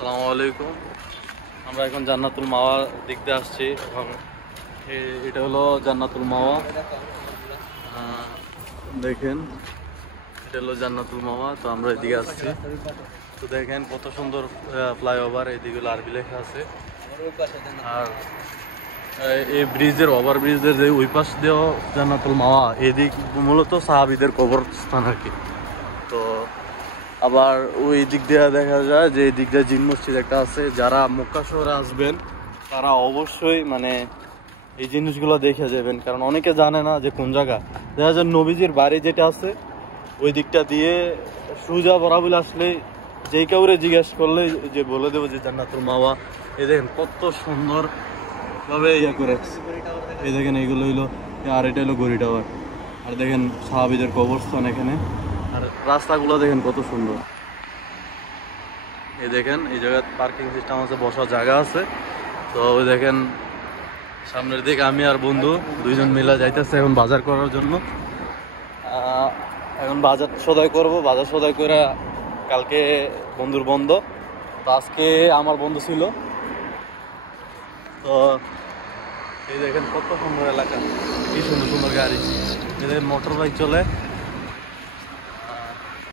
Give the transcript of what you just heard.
আসসালামু আলাইকুম। আমরা এখন জান্নাতুল মাওয়া দেখতে আসছি। এখন এটা হলো জান্নাতুল মাওয়া, দেখেন এটা হলো জান্নাতুল মাওয়া। তো আমরা এদিকে আসছি, তো দেখেন কত সুন্দর ফ্লাইওভার, এদিকে হলো আরবি লেখা আছে। আর এই ব্রিজের ওভার ব্রিজের যে ওই পাশ দিয়েও জান্নাতুল মাওয়া, এদিক মূলত সাহাবীদের কবরস্থান আর কি। তো আবার ওই দিক দিয়ে দেখা যায় যে এই দিক দিয়ে জিন মসজিদ একটা আছে। যারা মক্কা শহরে আসবেন তারা অবশ্যই মানে এই জিনিসগুলো দেখে যাবেন, কারণ অনেকে জানে না যে কোন জায়গা। দেখা যায় নবীজির বাড়ি যেটা আছে ওই দিকটা দিয়ে সুজা বরাবর আসলে যেই কাউরে জিজ্ঞেস করলে যে বলে দেবো যে জান্নাতুল মাওয়া। এই দেখেন কত সুন্দর ভাবে ইয়ে করে, এই দেখেন এইগুলো হইলো, আর এটা হলো গড়ি টাওয়ার। আর দেখেন সাহাবীদের কবরস্থান এখানে। আর রাস্তাগুলো দেখেন কত সুন্দর। এই দেখেন এই জায়গায় পার্কিং সিস্টেম আছে, বসার জায়গা আছে। তো ওই দেখেন সামনের দিকে আমি আর বন্ধু দুইজন মিলে যাইতেছে এখন বাজার করার জন্য। এখন বাজার সদাই করব, বাজার সদাই করে কালকে বন্ধুর বন্ধ, তো আজকে আমার বন্ধু ছিল। তো এই দেখেন কত সুন্দর এলাকা, কি সুন্দর সুন্দর গাড়ি, এই দেখেন মোটর বাইক চলে।